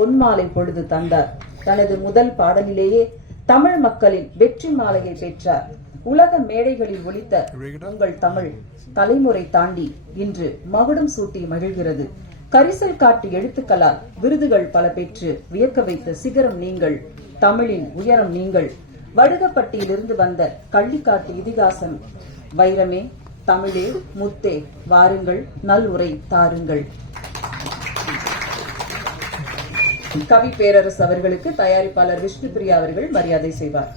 பொன்மாலை பொழுது தந்தார். தனது முதல் பாடலிலேயே தமிழ் மக்களின் வெற்றி மாலையை பெற்றார். உலக மேடைகளில் ஒழித்த உங்கள் தமிழ் தலைமுறை தாண்டி இன்று மகுடம் சூட்டி மகிழ்கிறது. கரிசல் காட்டு எழுத்துக்களால் விருதுகள் பல பெற்று வியக்க வைத்த சிகரம் நீங்கள் தமிழின் உயரம் நீங்கள். வடுகப்பட்டியிலிருந்து வந்த கள்ளிக்காட்டு இதிகாசம் வைரமே தமிழே முத்தே வாருங்கள் நல்உரை தாருங்கள். கவி பேரரசு அவர்களுக்கு தயாரிப்பாளர் விஷ்ணுபிரியா அவர்கள் மரியாதை செய்வார்.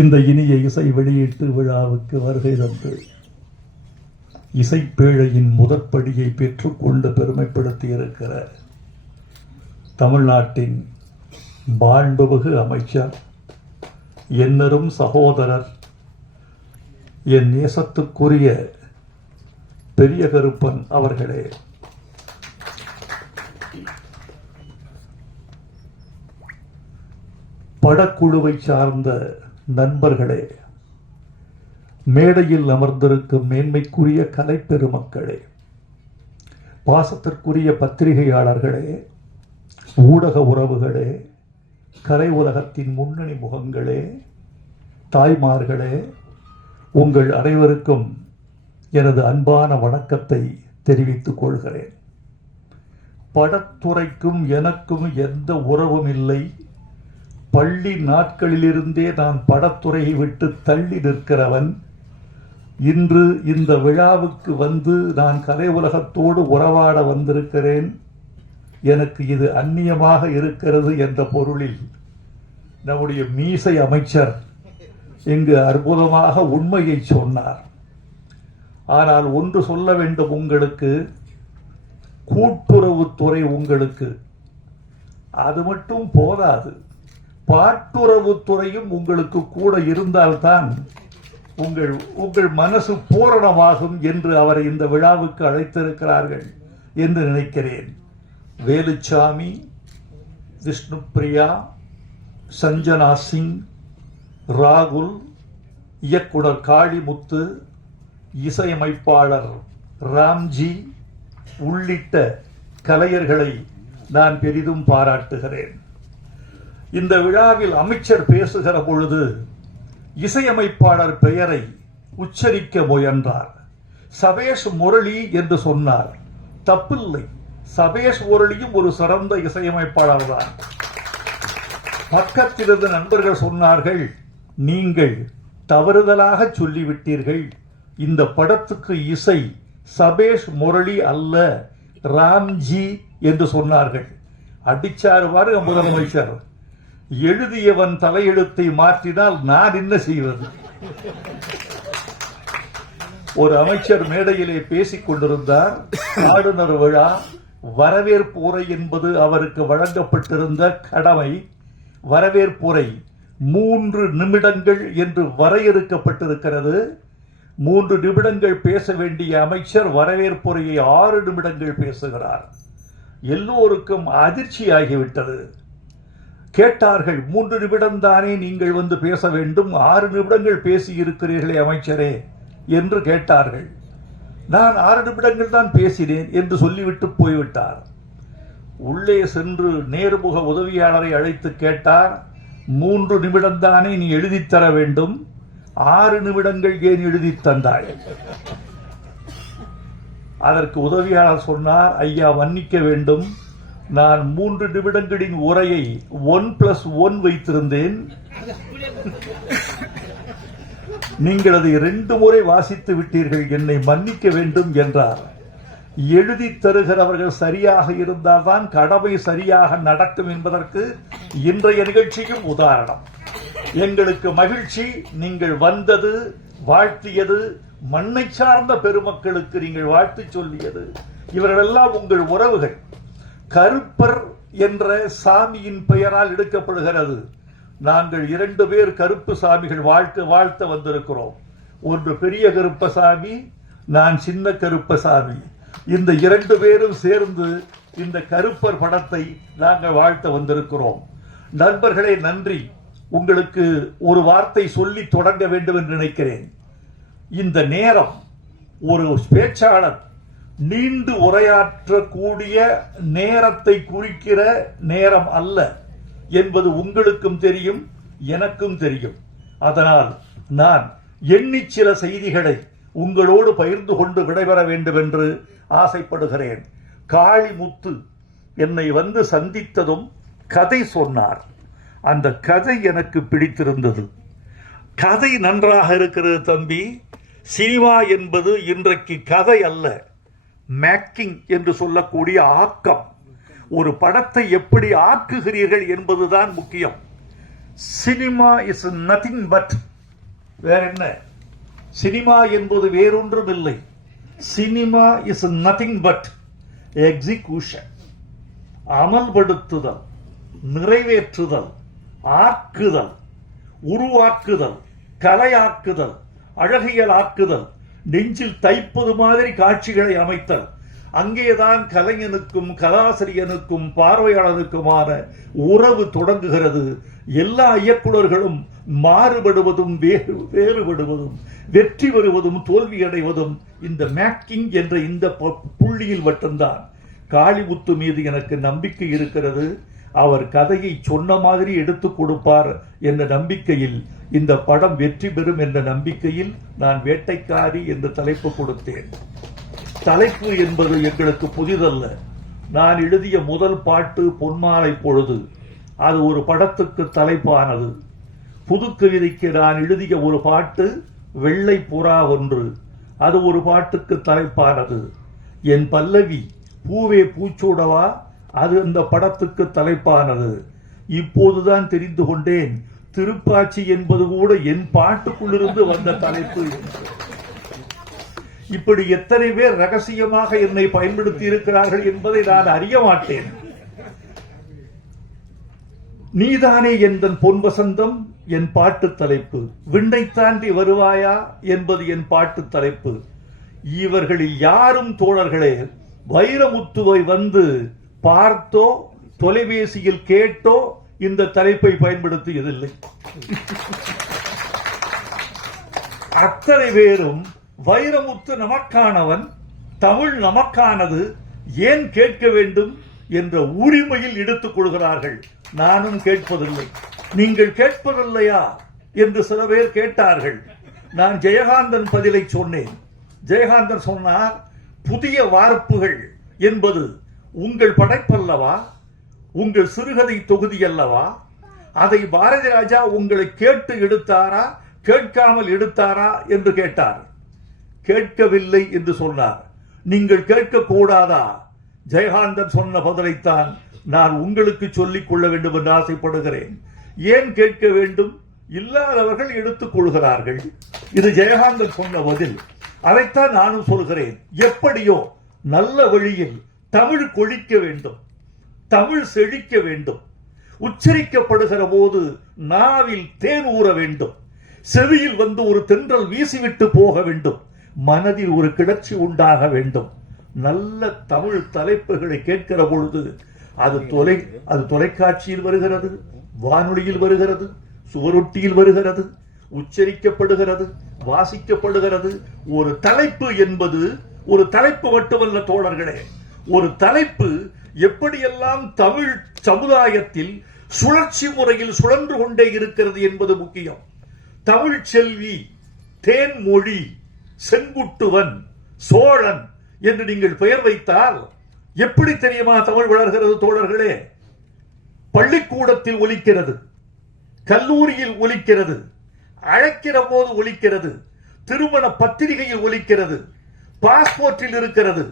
இந்த இனிய இசை வெளியீட்டு விழாவுக்கு வருகை தந்து இசைப்பேழையின் முதற்படியை பெற்றுக்கொண்டு பெருமைப்படுத்தி இருக்கிற தமிழ்நாட்டின் மாண்புமிகு அமைச்சர் என்னரும் சகோதரர் என் நேசத்துக்குரிய பெரிய கருப்பன் அவர்களே. படக்குழுவை சார்ந்த நண்பர்களே மேடையில் அமர்ந்திருக்கும் மேன்மைக்குரிய கலைப்பெருமக்களே பாசத்திற்குரிய பத்திரிகையாளர்களே ஊடக உறவுகளே கலை உலகத்தின் முன்னணி முகங்களே தாய்மார்களே உங்கள் அனைவருக்கும் எனது அன்பான வணக்கத்தை தெரிவித்துக் கொள்கிறேன். படத்துறைக்கும் எனக்கும் எந்த உறவும் இல்லை. பள்ளி நாட்களிலிருந்தே நான் படத்துறையை விட்டு தள்ளி நிற்கிறவன் இன்று இந்த விழாவுக்கு வந்து நான் கலை உலகத்தோடு உறவாட வந்திருக்கிறேன். எனக்கு இது அந்நியமாக இருக்கிறது என்ற பொருளில் நம்முடைய மீசை அமைச்சர் இங்கு அற்புதமாக உண்மையை சொன்னார். ஆனால் ஒன்று சொல்ல வேண்டும் உங்களுக்கு கூட்டுறவுத்துறை உங்களுக்கு. அது மட்டும் போதாது. பாட்டுறவுத்துறையும் உங்களுக்கு கூட இருந்தால்தான் உங்கள் உங்கள் மனசு பூரணமாகும் என்று அவரை இந்த விழாவுக்கு அழைத்திருக்கிறார்கள் என்று நினைக்கிறேன். வேலுச்சாமி விஷ்ணுப்ரியா சஞ்சனா சிங் ராகுல் இயக்குனர் காளிமுத்து இசையமைப்பாளர் ராம்ஜி உள்ளிட்ட கலைஞர்களை நான் பெரிதும் பாராட்டுகிறேன். இந்த விழாவில் அமைச்சர் பேசுகிற பொழுது இசையமைப்பாளர் பெயரை உச்சரிக்க முயன்றார். சபேஷ் முரளி என்று சொன்னார். தப்பில்லை. சபேஷ் முரளியும் ஒரு சிறந்த இசையமைப்பாளர் தான். பக்கத்திலிருந்து நண்பர்கள் சொன்னார்கள் நீங்கள் தவறுதலாக சொல்லிவிட்டீர்கள். இந்த படத்துக்கு இசை சபேஷ் முரளி அல்ல ராம்ஜி என்று சொன்னார்கள். அடிச்சாருவாரு முதலமைச்சர். எழுதியவன் தலையெழுத்தை மாற்றினால் நான் என்ன செய்வது? ஒரு அமைச்சர் மேடையிலே பேசிக் கொண்டிருந்தார். ஆளுநர் விழா வரவேற்புரை என்பது அவருக்கு வழங்கப்பட்டிருந்த கடமை. வரவேற்புரை மூன்று நிமிடங்கள் என்று வரையறுக்கப்பட்டிருக்கிறது. மூன்று நிமிடங்கள் பேச வேண்டிய அமைச்சர் வரவேற்புரையை ஆறு நிமிடங்கள் பேசுகிறார். எல்லோருக்கும் அதிர்ச்சியாகிவிட்டது. கேட்டார்கள் மூன்று நிமிடம் தானே நீங்கள் வந்து பேச வேண்டும்? ஆறு நிமிடங்கள் பேசி இருக்கிறீர்களே அமைச்சரே என்று கேட்டார்கள். நான் ஆறு நிமிடங்கள் தான் பேசினேன் என்று சொல்லிவிட்டு போய்விட்டார். உள்ளே சென்று நேர்முக உதவியாளரை அழைத்து கேட்டார் மூன்று நிமிடம் தானே நீ எழுதித் தர வேண்டும்? ஆறு நிமிடங்கள் ஏன் எழுதித் தந்தாய்? அதற்கு உதவியாளர் சொன்னார் ஐயா மன்னிக்க வேண்டும். நான் மூன்று நிமிடங்களின் உரையை ஒன் பிளஸ் ஒன் வைத்திருந்தேன். நீங்கள் அதை ரெண்டு முறை வாசித்து விட்டீர்கள். என்னை மன்னிக்க வேண்டும் என்றார். எழுதி தருகிறவர்கள் சரியாக இருந்தால்தான் கடமை சரியாக நடக்கும் என்பதற்கு இன்றைய நிகழ்ச்சியும் உதாரணம். எங்களுக்கு மகிழ்ச்சி. நீங்கள் வந்தது வாழ்த்தியது மண்ணை சார்ந்த பெருமக்களுக்கு நீங்கள் வாழ்த்து சொல்லியது. இவர்களெல்லாம் உங்கள் உறவுகள். கருப்பர் என்ற சாமியின் பெயரால் எடுக்கப்படுகிறது. நாங்கள் இரண்டு பேர் கருப்பு சாமிகள் வாழ்த்து வாழ்த்த வந்திருக்கிறோம். ஒன்று பெரிய கருப்பசாமி நான் சின்ன கருப்பசாமி இந்த இரண்டு பேரும் சேர்ந்து இந்த கருப்பர் படத்தை நாங்கள் வாழ்த்த வந்திருக்கிறோம். நண்பர்களே நன்றி. உங்களுக்கு ஒரு வார்த்தை சொல்லி தொடங்க வேண்டும் என்று நினைக்கிறேன். இந்த நேரம் ஒரு பேச்சாளர் நீண்டு உரையாற்றக்கூடிய நேரத்தை குறிக்கிற நேரம் அல்ல என்பது உங்களுக்கும் தெரியும் எனக்கும் தெரியும். அதனால் நான் எண்ணி சில செய்திகளை உங்களோடு பகிர்ந்து கொண்டு விடைபெற வேண்டும் என்று ஆசைப்படுகிறேன். காளிமுத்து என்னை வந்து சந்தித்ததும் கதை சொன்னார். அந்த கதை எனக்கு பிடித்திருந்தது. கதை நன்றாக இருக்கிறது தம்பி. சினிமா என்பது இன்றைக்கு கதை அல்ல. மேக்கிங் என்று சொல்லக்கூடிய ஆக்கம். ஒரு படத்தை எப்படி ஆக்குகிறீர்கள் என்பதுதான் முக்கியம். சினிமா இஸ் நதிங் பட் வேற என்ன? சினிமா என்பது வேறொன்றும் இல்லை. Cinema is nothing but execution அமல்படுத்துதல் நிறைவேற்றுதல் ஆக்குதல் உருவாக்குதல் கலையாக்குதல் அழகியல் ஆக்குதல் நெஞ்சில் தைப்பது மாதிரி காட்சிகளை அமைத்தல். அங்கேதான் கலைஞனுக்கும் கலாசிரியனுக்கும் பார்வையாளனுக்குமான உறவு தொடங்குகிறது. எல்லா இயக்குனர்களும் மாறுபடுவதும் வேறு வேறுபடுவதும் வெற்றி பெறுவதும் தோல்வி அடைவதும் இந்த மேக்கிங் என்ற இந்த புள்ளியில் மட்டும்தான். காளிமுத்து மீது எனக்கு நம்பிக்கை இருக்கிறது. அவர் கதையை சொன்ன மாதிரி எடுத்துக் கொடுப்பார் என்ற நம்பிக்கையில் இந்த படம் வெற்றி பெறும் என்ற நம்பிக்கையில் நான் வேட்டைக்காரி என்ற தலைப்பு கொடுத்தேன். தலைப்பு என்பது எங்களுக்கு புதிதல்ல. நான் எழுதிய முதல் பாட்டு பொன்மாலை பொழுது அது ஒரு படத்துக்கு தலைப்பானது. புது கவிதைக்கு நான் எழுதிய ஒரு பாட்டு வெள்ளை புறா ஒன்று. அது ஒரு பாட்டுக்கு தலைப்பானது. என் பல்லவி பூவே பூச்சூடவா? அது அந்த படத்துக்கு தலைப்பானது. இப்போதுதான் தெரிந்து கொண்டேன். திருப்பாச்சி என்பது கூட என் பாட்டுக்குள்ளிருந்து வந்த தலைப்பு என்று. இப்படி எத்தனை பேர் ரகசியமாக என்னை பயன்படுத்தி இருக்கிறார்கள் என்பதை நான் அறிய மாட்டேன். நீதானே எந்தன் பொன் வசந்தம் என் பாட்டு தலைப்பு. விண்ணை தாண்டி வருவாயா? என்பது என் பாட்டு தலைப்பு. இவர்களில் யாரும் தோழர்களே வைரமுத்துவை வந்து பார்த்தோ தொலைபேசியில் கேட்டோ இந்த தலைப்பை பயன்படுத்தியதில்லை. அத்தனை பேரும் வைரமுத்து நமக்கானவன் தமிழ் நமக்கானது ஏன் கேட்க வேண்டும் என்ற உரிமையில் எடுத்துக் கொள்கிறார்கள். நானும் கேட்பதில்லை. நீங்கள் கேட்பதில்லையா? என்று சில பேர் கேட்டார்கள். நான் ஜெயகாந்தன் பதிலை சொன்னேன். ஜெயகாந்தன் சொன்னார் புதிய வார்ப்புகள் என்பது உங்கள் படைப்பல்லவா? உங்கள் சிறுகதை தொகுதி அல்லவா அதை பாரதி ராஜா உங்களை கேட்டு எடுத்தாரா? கேட்காமல் எடுத்தாரா? என்று கேட்டார். கேட்கவில்லை என்று சொன்னார். நீங்கள் கேட்கக்கூடாதா? ஜெயகாந்தன் சொன்ன பதிலைத்தான் நான் உங்களுக்கு சொல்லிக் கொள்ள வேண்டும் என்று ஆசைப்படுகிறேன். ஏன் கேட்க வேண்டும்? இல்லாதவர்கள் எடுத்துக் கொள்கிறார்கள். இது ஜெயகாந்தன் சொன்ன பதில். அதைத்தான் நானும் சொல்கிறேன். எப்படியோ நல்ல வழியில் தமிழ் கொழிக்க வேண்டும் தமிழ் செழிக்க வேண்டும். உச்சரிக்கப்படுகிற போது நாவில் தேன் ஊற வேண்டும். செவியில் வந்து ஒரு தென்றல் வீசிவிட்டு போக வேண்டும். மனதில் ஒரு கிளர்ச்சி உண்டாக வேண்டும். நல்ல தமிழ் தலைப்புகளை கேட்கிற பொழுது அது தொலை அது தொலைக்காட்சியில் வருகிறது வானொலியில் வருகிறது சுவரொட்டியில் வருகிறது உச்சரிக்கப்படுகிறது வாசிக்கப்படுகிறது. ஒரு தலைப்பு என்பது ஒரு தலைப்பு மட்டுமல்ல தோழர்களே. ஒரு தலைப்பு எப்படியெல்லாம் தமிழ் சமுதாயத்தில் சுழற்சி முறையில் சுழன்று கொண்டே இருக்கிறது என்பது முக்கியம். தமிழ் செல்வி தேன்மொழி செங்குட்டுவன் சோழன் என்று நீங்கள் பெயர் வைத்தால் எப்படி தெரியுமா தமிழ் வளர்கிறது தோழர்களே? பள்ளிக்கூடத்தில் ஒலிக்கிறது கல்லூரியில் ஒலிக்கிறது அழைக்கிற போது ஒலிக்கிறது திருமண பத்திரிகையில் ஒலிக்கிறது பாஸ்போர்ட்டில் இருக்கிறது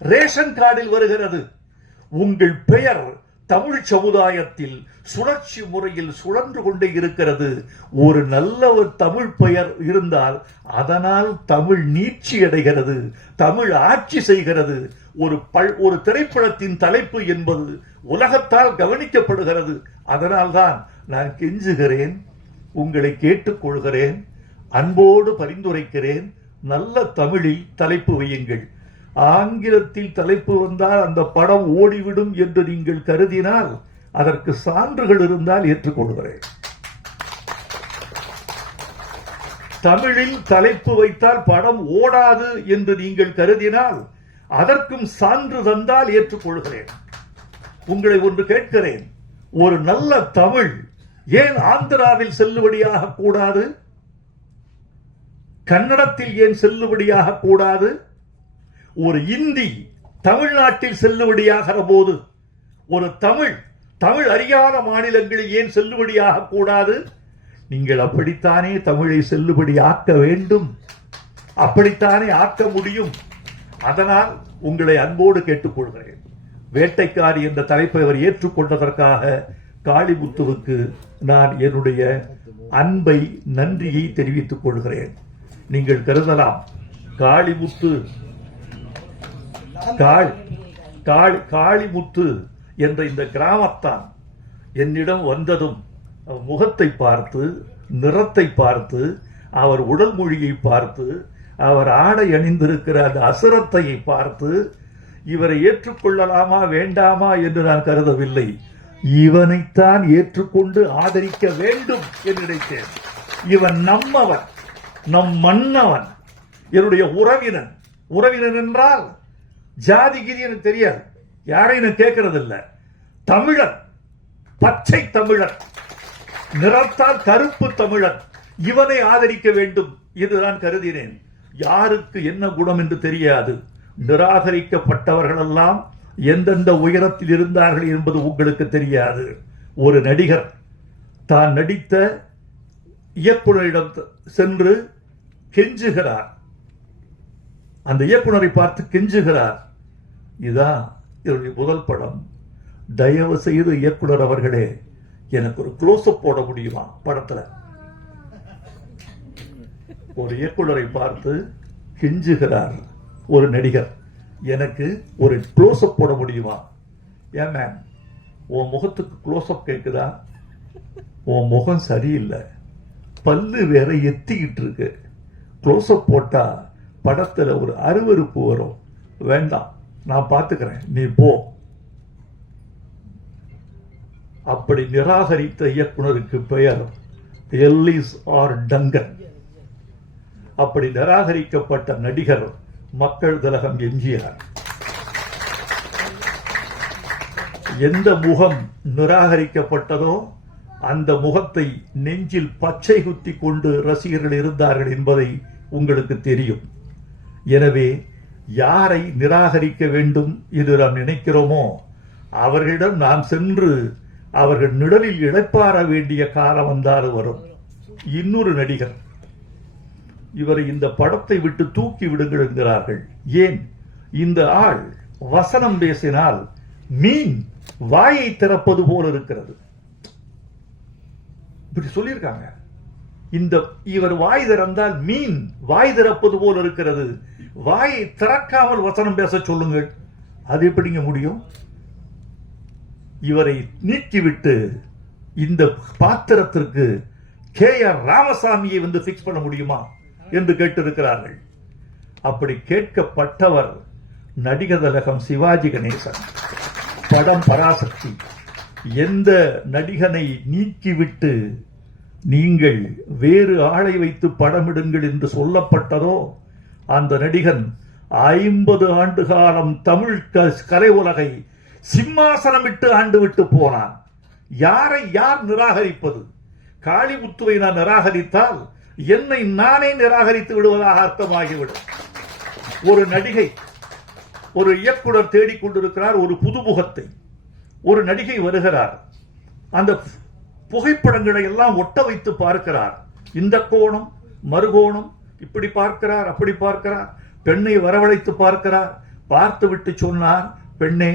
ரேஷன் கார்டில் வருகிறது. உங்கள் பெயர் தமிழ் சமுதாயத்தில் சுழற்சி முறையில் சுழன்று கொண்டே இருக்கிறது. ஒரு நல்ல ஒரு தமிழ் பெயர் இருந்தால் அதனால் தமிழ் நீட்சி அடைகிறது தமிழ் ஆட்சி செய்கிறது. ஒரு பல் ஒரு திரைப்படத்தின் தலைப்பு என்பது உலகத்தால் கவனிக்கப்படுகிறது. அதனால்தான் நான் கெஞ்சுகிறேன் உங்களை கேட்டுக்கொள்கிறேன் அன்போடு பரிந்துரைக்கிறேன். நல்ல தமிழில் தலைப்பு வையுங்கள். ஆங்கிலத்தில் தலைப்பு வந்தால் அந்த படம் ஓடிவிடும் என்று நீங்கள் கருதினால் அதற்கு சான்றுகள் இருந்தால் ஏற்றுக்கொள்கிறேன். தமிழில் தலைப்பு வைத்தால் படம் ஓடாது என்று நீங்கள் கருதினால் அதற்கும் சான்று தந்தால் ஏற்றுக்கொள்கிறேன். உங்களை ஒன்று கேட்கிறேன் ஒரு நல்ல தமிழ் ஏன் ஆந்திராவில் செல்லுபடியாக கூடாது? கன்னடத்தில் ஏன் செல்லுபடியாக கூடாது? ஒரு இந்தி தமிழ்நாட்டில் செல்லுபடியாகிற போது ஒரு தமிழ் தமிழ் அறியாத மாநிலங்களில் ஏன் செல்லுபடியாக கூடாது? நீங்கள் அப்படித்தானே தமிழை செல்லுபடி ஆக்க வேண்டும்? அப்படித்தானே ஆக்க முடியும்? அதனால் உங்களை அன்போடு கேட்டுக்கொள்கிறேன். வேட்டைக்காரி என்ற தலைப்பை அவர் ஏற்றுக்கொண்டதற்காக காளிமுத்துவுக்கு நான் என்னுடைய அன்பை நன்றியை தெரிவித்துக் கொள்கிறேன். நீங்கள் கருதலாம் காளிமுத்து காள் காளி காளிமுத்து என்ற இந்த கிராமத்தான் என்னிடம் வந்ததும் முகத்தை பார்த்து நிறத்தை பார்த்து அவர் உடல் மொழியை பார்த்து அவர் ஆடை அணிந்திருக்கிற அந்த அசுரத்தையை பார்த்து இவரை ஏற்றுக்கொள்ளலாமா வேண்டாமா என்று நான் கருதவில்லை. இவனைத்தான் ஏற்றுக்கொண்டு ஆதரிக்க வேண்டும் என்று நினைத்தேன். இவன் நம்மவன் நம் மன்னவன் என்னுடைய உறவினன். உறவினன் என்றால் ஜாதிகிரி எனக்கு தெரியாது. யாரையும் நான் கேட்கறது இல்லை தமிழன். பச்சை தமிழன். நிறத்தால் கருப்பு தமிழன். இவனை ஆதரிக்க வேண்டும் இதுதான் கருதினேன். யாருக்கு என்ன குணம் என்று தெரியாது. நிராகரிக்கப்பட்டவர்களெல்லாம் எந்தெந்த உயரத்தில் இருந்தார்கள் என்பது உங்களுக்கு தெரியாது. ஒரு நடிகர். தான் நடித்த இயக்குனரிடம் சென்று கெஞ்சுகிறார். அந்த இயக்குனரை பார்த்து கெஞ்சுகிறார். இதான் என்னுடைய முதல் படம். தயவு செய்து இயக்குனர் அவர்களே எனக்கு ஒரு க்ளோஸ்அப் போட முடியுமா? படத்துல. ஒரு இயக்குனரை பார்த்து கெஞ்சுகிறார் ஒரு நடிகர். எனக்கு ஒரு க்ளோஸ்அப் போட முடியுமா? ஏன் மேம் உன் முகத்துக்கு க்ளோஸ்அப் கேட்குதா உன் முகம் சரியில்லை. பல்லு வேற எத்திக்கிட்டு இருக்கு. க்ளோஸ்அப் போட்டா படத்துல ஒரு அருவருப்பு வரும். வேண்டாம். நான் பார்த்துக்கிறேன். நீ போ. அப்படி நிராகரித்த இயக்குனருக்கு பெயர் எல்லிஸ் ஆர் டங்கன். அப்படி நிராகரிக்கப்பட்ட நடிகர் மக்கள் திலகம் எம்ஜிஆர். எந்த முகம் நிராகரிக்கப்பட்டதோ அந்த முகத்தை நெஞ்சில் பச்சை குத்தி கொண்டு ரசிகர்கள் இருந்தார்கள் என்பதை உங்களுக்கு தெரியும். எனவே யாரை நிராகரிக்க வேண்டும் என்று நாம் நினைக்கிறோமோ அவர்களிடம் நாம் சென்று அவர்கள் நிழலில் இழைப்பார வேண்டிய காலம் வந்தாறு வரும். இன்னொரு நடிகர். இவரை இந்த படத்தை விட்டு தூக்கி விடுங்கள் என்கிறார்கள். ஏன்? இந்த ஆள் வசனம் பேசினால் மீன் வாயை திறப்பது போல இருக்கிறது. இப்படி சொல்லியிருக்காங்க. இந்த இவர் வாய் திறந்தால் மீன் வாய் திறப்பது போல இருக்கிறது. வாயை திறக்காமல் வசனம் பேச சொல்லுங்கள். அது எப்படிங்க முடியும்? இவரை நீக்கிவிட்டு இந்த பாத்திரத்திற்கு கே ஆர் ராமசாமியை வந்து பிக்ஸ் பண்ண முடியுமா என்று கேட்டிருக்கிறார்கள். அப்படி கேட்கப்பட்டவர் நடிகர் திலகம் சிவாஜி கணேசன். படம் பராசக்தி. எந்த நடிகனை நீக்கிவிட்டு நீங்கள் வேறு ஆளை வைத்து படமிடுங்கள் என்று சொல்லப்பட்டதோ அந்த நடிகன் ஐம்பது ஆண்டு காலம் தமிழ் கலை உலகை சிம்மாசனமிட்டு ஆண்டு விட்டு போனான். யாரை யார் நிராகரிப்பது? காளிமுத்துவை நான் நிராகரித்தால் என்னை நானே நிராகரித்து விடுவதாக அர்த்தமாகிவிடும். ஒரு நடிகை ஒரு இயக்குனர் தேடிக்கொண்டிருக்கிறார் ஒரு புதுமுகத்தை. ஒரு நடிகை வருகிறார். அந்த புகைப்படங்களை எல்லாம் ஒட்ட வைத்து பார்க்கிறார். இந்த கோணம் மறுகோணம் இப்படி பார்க்கிறார் அப்படி பார்க்கிறார். பெண்ணை வரவழைத்து பார்க்கிறார். பார்த்து விட்டு சொன்னார் பெண்ணே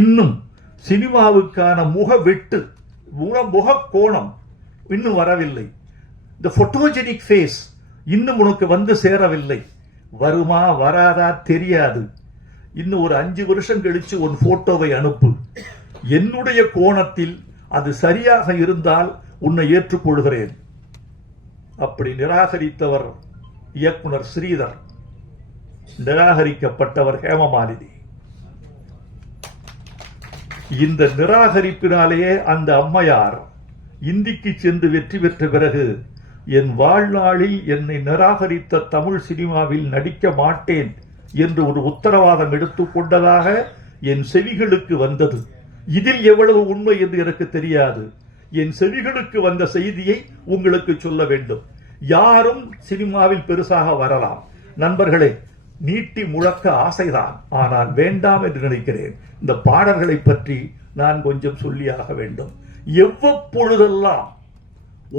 இன்னும் சினிமாவுக்கான முக வெட்டு முக முக கோணம் இன்னும் வரவில்லை. இந்த போட்டோஜெனிக் ஃபேஸ் இன்னும் உனக்கு வந்து சேரவில்லை. வருமா வராதா தெரியாது. இன்னும் ஒரு அஞ்சு வருஷம் கழிச்சு உன் போட்டோவை அனுப்பு. என்னுடைய கோணத்தில் அது சரியாக இருந்தால் உன்னை ஏற்றுக்கொள்கிறேன். அப்படி நிராகரித்தவர் இயக்குனர் ஸ்ரீதர் நிராகரிக்கப்பட்டவர் ஹேமமாலினி. இந்த நிராகரிப்பினாலேயே அந்த அம்மையார் இந்திக்கு சென்று வெற்றி பெற்ற பிறகு என் வாழ்நாளில் என்னை நிராகரித்த தமிழ் சினிமாவில் நடிக்க மாட்டேன் என்று ஒரு உத்தரவாதம் எடுத்துக்கொண்டதாக என் செவிகளுக்கு வந்தது. இதில் எவ்வளவு உண்மை என்று எனக்கு தெரியாது. என் செவிகளுக்கு வந்த செய்தியை உங்களுக்கு சொல்ல வேண்டும். யாரும் சினிமாவில் பெருசாக வரலாம். நண்பர்களே நீட்டி முழக்க ஆசைதான். ஆனால் வேண்டாம் என்று நினைக்கிறேன். இந்த பாடல்களை பற்றி நான் கொஞ்சம் சொல்லியாக வேண்டும். எவ்வப்பொழுதெல்லாம்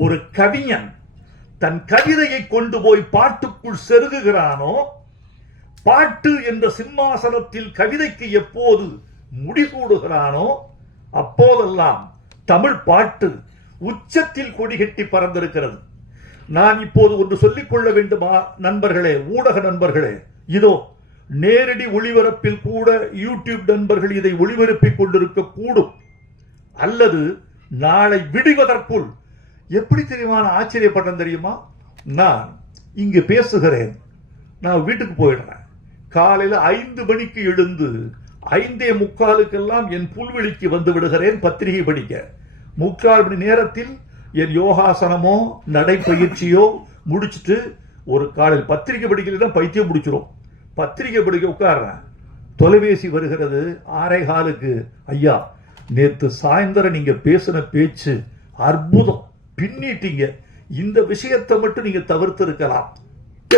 ஒரு கவிஞன் தன் கவிதையை கொண்டு போய் பாட்டுக்குள் செருகுகிறானோ பாட்டு என்ற சிம்மாசனத்தில் கவிதைக்கு எப்போது முடிசூடுகிறானோ அப்போதெல்லாம் தமிழ் பாட்டு உச்சத்தில் கொடிகட்டி பறந்திருக்கிறது. நான் இப்போது ஒன்று சொல்லிக் கொள்ள வேண்டுமா நண்பர்களே ஊடக நண்பர்களே. இதோ நேரடி ஒளிபரப்பில் கூட யூடியூப் நண்பர்கள் இதை ஒளிபரப்பிக் கொண்டிருக்க கூடும். அல்லது நாளை விடுவதற்குள். எப்படி தெரியுமா நான் ஆச்சரியப்பட்டேன் தெரியுமா? நான் இங்கு பேசுகிறேன். நான் வீட்டுக்கு போயிடுறேன். காலையில் ஐந்து மணிக்கு எழுந்து ஐந்தே முக்காலுக்கெல்லாம் என் புல்வெளிக்கு வந்து விடுகிறேன் பத்திரிகை படிக்க. முக்கால் மணி நேரத்தில் என் யோகாசனமோ நடைப்பயிற்சியோ முடிச்சுட்டு ஒரு காலையில் பத்திரிகை படிக்கலைன்னா பைத்தியம் முடிச்சிரும் பத்திரிகை படிக்க உட்காடுறேன் தொலைபேசி வருகிறது ஆரை காலுக்கு. ஐயா நேற்று சாயந்தரம் நீங்கள் பேசின பேச்சு அற்புதம். பின்னிட்டீங்க. இந்த விஷயத்தை மட்டும் நீங்கள் தவிர்த்து இருக்கலாம்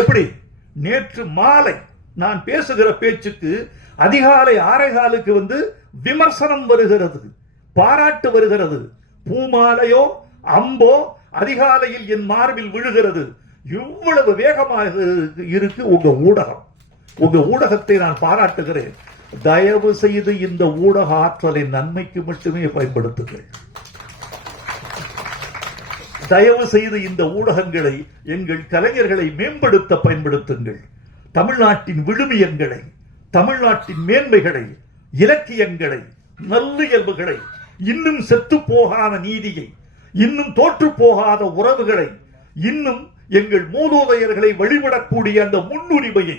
எப்படி? நேற்று மாலை நான் பேசுகிற பேச்சுக்கு அதிகாலை ஆரை காலுக்கு வந்து விமர்சனம் வருகிறது பாராட்டு வருகிறது. பூமாலையோ அம்போ அதிகாலையில் என் மார்பில் விழுகிறது. இவ்வளவு வேகமாக இருக்கு உங்க ஊடகம். உங்க ஊடகத்தை நான் பாராட்டுகிறேன். தயவு செய்து இந்த ஊடக ஆற்றலை நன்மைக்கு மட்டுமே பயன்படுத்துங்கள். தயவு செய்து இந்த ஊடகங்களை எங்கள் கலைஞர்களை மேம்படுத்த பயன்படுத்துங்கள். தமிழ்நாட்டின் விழுமியங்களை தமிழ்நாட்டின் மேன்மைகளை இலக்கியங்களை நல்லியல்புகளை இன்னும் செத்து போகாத நீதியை இன்னும் தோற்று போகாத உறவுகளை இன்னும் எங்கள் மூதோதையர்களை வழிபடக்கூடிய அந்த முன்னுரிமையை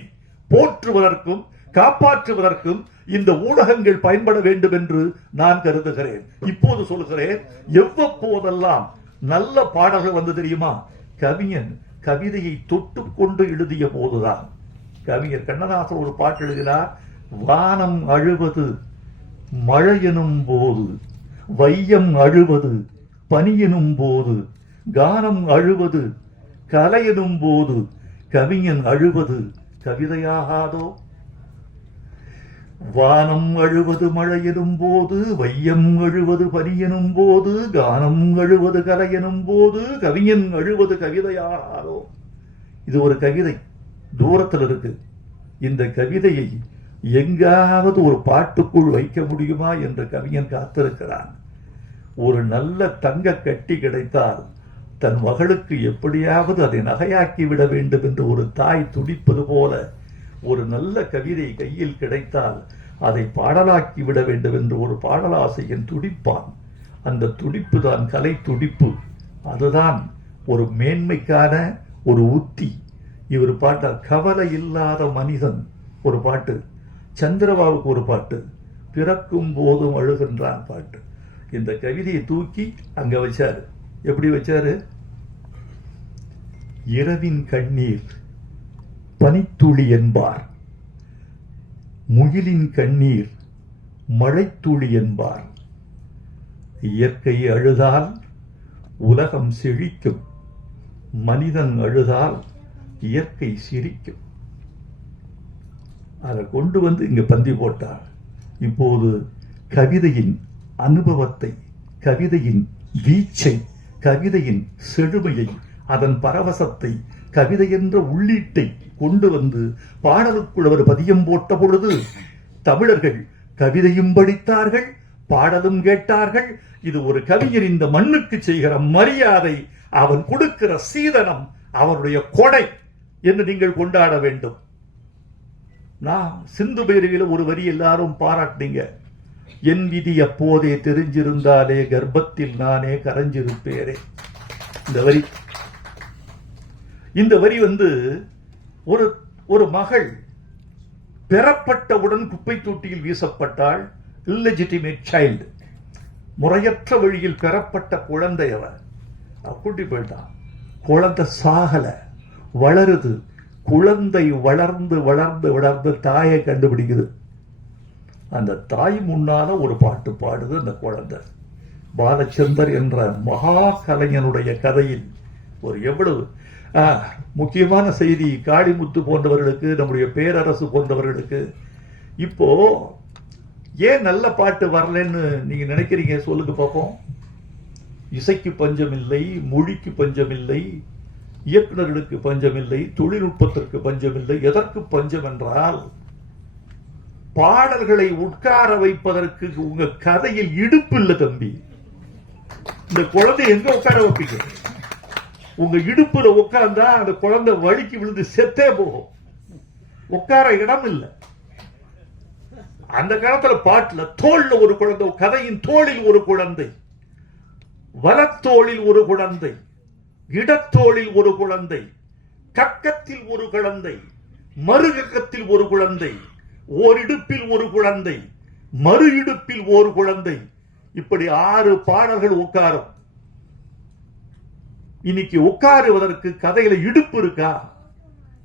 போற்றுவதற்கும் காப்பாற்றுவதற்கும் இந்த ஊடகங்கள் பயன்பட வேண்டும் என்று நான் கருதுகிறேன். இப்போது சொல்கிறேன் எவ்வப்போதெல்லாம் நல்ல பாடல்கள் வந்து தெரியுமா? கவிஞன் கவிதையை தொட்டுக்கொண்டு எழுதிய போதுதான். கவிஞர் கண்ணதாசன் ஒரு பாட்டு எழுதினார் வானம் அழுவது மழை எனும் போது வையம் அழுவது பணியினும் போது கானம் அழுவது கலையினும் போது கவிஞன் அழுவது கவிதையாகாதோ? வானம் அழுவது மழை போது வையம் அழுவது பனி போது கானம் அழுவது கலை போது கவிஞன் அழுவது கவிதையாகாதோ? இது ஒரு கவிதை தூரத்தில் இருக்கு. இந்த கவிதையை எங்காவது ஒரு பாட்டுக்குள் வைக்க முடியுமா என்று கவிஞன் காத்திருக்கிறான். ஒரு நல்ல தங்க கட்டி கிடைத்தால் தன் மகளுக்கு எப்படியாவது அதை நகையாக்கி விட வேண்டும் என்று ஒரு தாய் துடிப்பது போல ஒரு நல்ல கவிதை கையில் கிடைத்தால் அதை பாடலாக்கி விட வேண்டும் என்று ஒரு பாடலாசையன் துடிப்பான். அந்த துடிப்பு தான் கலை துடிப்பு. அதுதான் ஒரு மேன்மைக்கான ஒரு உத்தி. இவர் பாட்டார் கவலை இல்லாத மனிதன் ஒரு பாட்டு. சந்திரபாபுக்கு ஒரு பாட்டு. பிறக்கும் போதும் அழுகின்றான் பாட்டு. இந்த கவிதையை தூக்கி அங்க வச்சாரு. எப்படி வச்சாரு? இரவின் கண்ணீர் பனித்துளி என்பார். முகிலின் கண்ணீர் மழைத்துளி என்பார். இயற்கை அழுதால் உலகம் செழிக்கும். மனிதன் அழுதால் இயற்கை சிரிக்கும். அதை கொண்டு வந்து இங்க பந்தி போட்டார். இப்போது கவிதையின் அனுபவத்தை கவிதையின் வீச்சை கவிதையின் செழுமையை அதன் பரவசத்தை கவிதை என்ற உள்ளீட்டை கொண்டு வந்து பாடலுக்குள் அவர் பதியம் போட்ட பொழுது தமிழர்கள் கவிதையும் படித்தார்கள் பாடலும் கேட்டார்கள். இது ஒரு கவிஞர் இந்த மண்ணுக்கு செய்கிற மரியாதை அவன் கொடுக்கிற சீதனம் அவனுடைய கொடை என்று நீங்கள் கொண்டாட வேண்டும். நான் சிந்து பேருவில ஒரு வரி எல்லாரும் பாராட்டினீங்க. என் விதி அப்போதே தெரிஞ்சிருந்தாலே கர்ப்பத்தில் நானே கரைஞ்சிருப்பேரே இந்த வரி. இந்த வரி வந்து ஒரு ஒரு மகள் பெறப்பட்டவுடன் குப்பை தொட்டியில் வீசப்பட்டால் இல்லெஜிட்டிமேட் சைல்டு முறையற்ற வழியில் பெறப்பட்ட குழந்தை அவன். அவ கூட்டி போயிட்டான். குழந்தை சாகல. வளருது. குழந்தை வளர்ந்து வளர்ந்து வளர்ந்து தாயை கண்டுபிடிக்குது. அந்த தாய் முன்னால ஒரு பாட்டு பாடுது அந்த குழந்தை. பாலச்சந்தர் என்ற மகா கலைஞனுடைய கதையில் ஒரு எவ்வளவு ஆ, முக்கியமான செய்தி காளிமுத்து போன்றவர்களுக்கு நம்முடைய பேரரசு போன்றவர்களுக்கு. இப்போ ஏன் நல்ல பாட்டு வரலன்னு நீங்க நினைக்கிறீங்க? சொல்லுங்க பார்ப்போம் இசைக்கு பஞ்சம் இல்லை மொழிக்கு பஞ்சம் இல்லை இயக்குனர்களுக்கு பஞ்சம் இல்லை தொழில்நுட்பத்திற்கு பஞ்சம் இல்லை எதற்கு பஞ்சம் என்றால் பாடல்களை உட்கார வைப்பதற்கு உங்க கதையில் இடுப்பு இல்ல தம்பி. இந்த குழந்தை எங்க உட்கார வைப்பீங்க? உங்க இடுப்புல உட்கார்ந்தா அந்த குழந்தை வழுக்கி விழுந்து செத்தே போகும். உட்கார இடம் இல்லை. அந்த காலத்துல பாட்டுல தோல்ல ஒரு குழந்தை கதையின் தோளில் ஒரு குழந்தை வலத்தோளில் ஒரு குழந்தை இடத்தோளில் ஒரு குழந்தை கக்கத்தில் ஒரு குழந்தை மறுகக்கத்தில் ஒரு குழந்தை ஓரிடுப்பில் ஒரு குழந்தை மறு இடுப்பில் ஒரு குழந்தை. இப்படி ஆறு பாடல்கள் உட்காரும். இன்னைக்கு உட்காருவதற்கு கதையில இடுப்பு இருக்கா?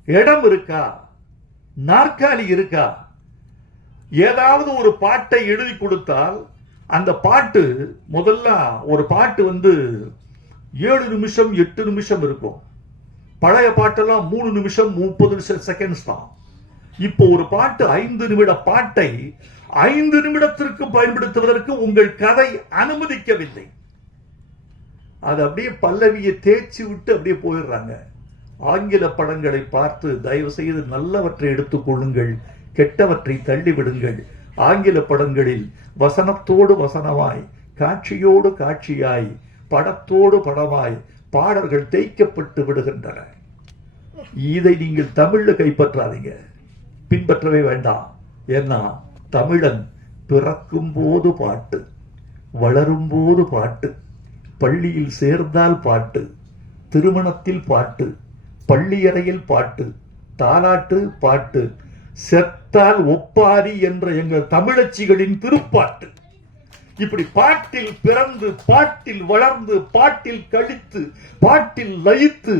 இடம் இருக்கா? நாற்காலி இருக்கா? ஏதாவது ஒரு பாட்டை எழுதி கொடுத்தால் அந்த பாட்டு முதல்ல ஒரு பாட்டு வந்து ஏழு நிமிஷம் எட்டு நிமிஷம் இருக்கும். பழைய பாட்டெல்லாம் மூணு நிமிஷம் முப்பது செகண்ட்ஸ் தான். இப்போ ஒரு பாட்டு ஐந்து நிமிட பாட்டை ஐந்து நிமிடத்திற்கு பயன்படுத்துவதற்கு உங்கள் கதை அனுமதிக்கவில்லை. அது அப்படியே பல்லவியை தேய்ச்சி விட்டு அப்படியே போயிடுறாங்க. ஆங்கில படங்களை பார்த்து தயவு செய்து நல்லவற்றை எடுத்துக் கொள்ளுங்கள் கெட்டவற்றை தள்ளிவிடுங்கள். ஆங்கில படங்களில் வசனத்தோடு வசனமாய் காட்சியோடு காட்சியாய் படத்தோடு படமாய் பாடல்கள் தேய்க்கப்பட்டு விடுகின்றன. இதை நீங்கள் தமிழ்ல கைப்பற்றாதீங்க. பின்பற்றவே வேண்டாம். ஏன்னா தமிழன் பிறக்கும் போது பாட்டு வளரும் போது பாட்டு பள்ளியில் சேர்ந்தால் பாட்டு திருமணத்தில் பாட்டு பள்ளியறையில் பாட்டு தாலாட்டு பாட்டு செத்தால் ஒப்பாரி என்ற எங்கள் தமிழச்சிகளின் திருப்பாட்டு. இப்படி பாட்டில் பிறந்து பாட்டில் வளர்ந்து பாட்டில் கழித்து பாட்டில் லயித்து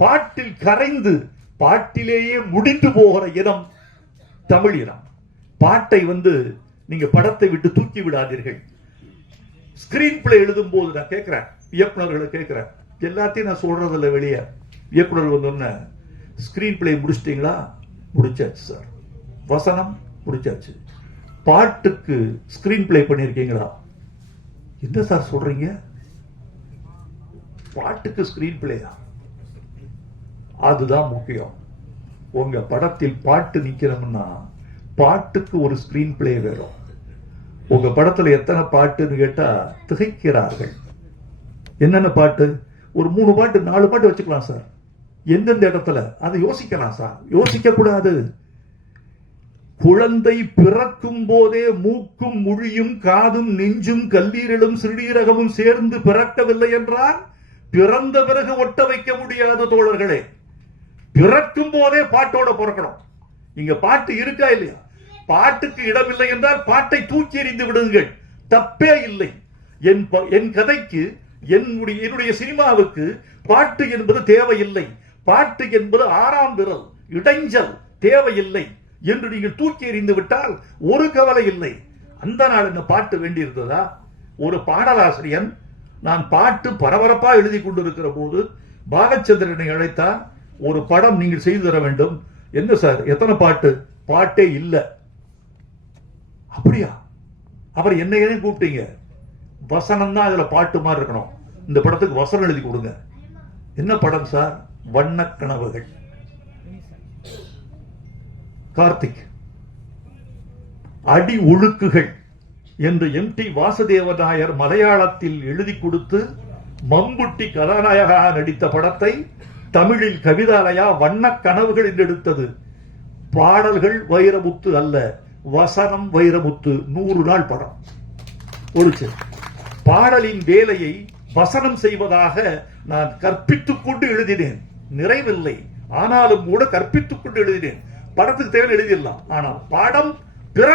பாட்டில் கரைந்து பாட்டிலேயே முடிந்து போகிற இனம் தமிழ் இனம் பாட்டை வந்து நீங்க படத்தை விட்டு தூக்கி விடாதீர்கள். ஸ்கிரீன் பிளே எழுதும் போது நான் கேட்கிறேன் இயக்குனர்களை கேட்கிறேன் எல்லாத்தையும் நான் சொல்றதில்ல வெளியே. இயக்குனர் வந்தோடனே ஸ்கிரீன் பிளே முடிச்சிட்டீங்களா? முடிச்சாச்சு சார் வசனம் முடிச்சாச்சு. பாட்டுக்கு ஸ்கிரீன் பிளே பண்ணியிருக்கீங்களா என்ன சார் சொல்றீங்க? பாட்டுக்கு ஸ்கிரீன் பிளேயா அதுதான் முக்கியம். உங்க படத்தில் பாட்டு நிக்கணும்னா பாட்டுக்கு ஒரு ஸ்கிரீன் பிளே வேணும். உங்க படத்துல எத்தனை பாட்டுன்னு கேட்டா திகைக்கிறார்கள். என்னென்ன பாட்டு? ஒரு மூணு பாட்டு நாலு பாட்டு வச்சுக்கலாம் சார். எந்தெந்த இடத்துல? அதை யோசிக்கலாம் சார். யோசிக்க கூடாது குழந்தை பிறக்கும் போதே மூக்கும் மொழியும் காதும் நெஞ்சும் கல்லீரலும் சிறுநீரகமும் சேர்ந்து பிறக்கவில்லை என்றால் பிறந்த பிறகு ஒட்ட வைக்க முடியாத தோழர்களே. பிறக்கும் போதே பாட்டோட பிறக்கணும். இங்க பாட்டு இருக்கா இல்லையா? பாட்டுக்கு இடமில்லை என்றால் பாட்டை தூக்கி எறிந்து விடுங்கள். தப்பே இல்லை. என் ப- என் கதைக்கு என்னுடைய என்னுடைய சினிமாவுக்கு பாட்டு என்பது தேவையில்லை. பாட்டு என்பது ஆறாம் விரல் இடைஞ்சல் தேவையில்லை என்று நீங்கள் தூக்கி எறிந்து விட்டால் ஒரு கவலை இல்லை. அந்த நாள் என்ன பாட்டு வேண்டியிருந்ததா? ஒரு பாடலாசிரியன் நான் பாட்டு பரபரப்பா எழுதி கொண்டிருக்கிற போது பாலச்சந்திரனை அழைத்தார் ஒரு படம் நீங்கள் செய்து தர வேண்டும். என்ன சார்? எத்தனை பாட்டு? பாட்டே இல்ல. அப்படியா? அப்புறம் என்ன ஏன் கூப்பிட்டீங்க? வசனம் தான் அதுல பாட்டு மாதிரி இருக்கணும். இந்த படத்துக்கு வசனம் எழுதி கொடுங்க. என்ன படம் சார்? வண்ண கனவுகள். கார்த்திக். அடி ஒழுக்குகள் என்று எம் டி வாசுதேவ நாயர் மலையாளத்தில் எழுதி கொடுத்து மம்புட்டி கதாநாயகா நடித்த படத்தை தமிழில் கவிதாலயா வண்ண கனவுகள் என்றெடுத்தது பாடல்கள் வைரமுத்து அல்ல வசனம் வைரமுத்து நூறு நாள் படம். பாடலின் வேலையை வசனம் செய்வதாக நான் கற்பித்துக் கொண்டு எழுதினேன். நிறைவில்லை ஆனாலும் கூட கற்பித்துக் கொண்டு எழுதினேன். படத்துக்கு தேவை எழுதிடலாம். ஆனால் பாடம் பிற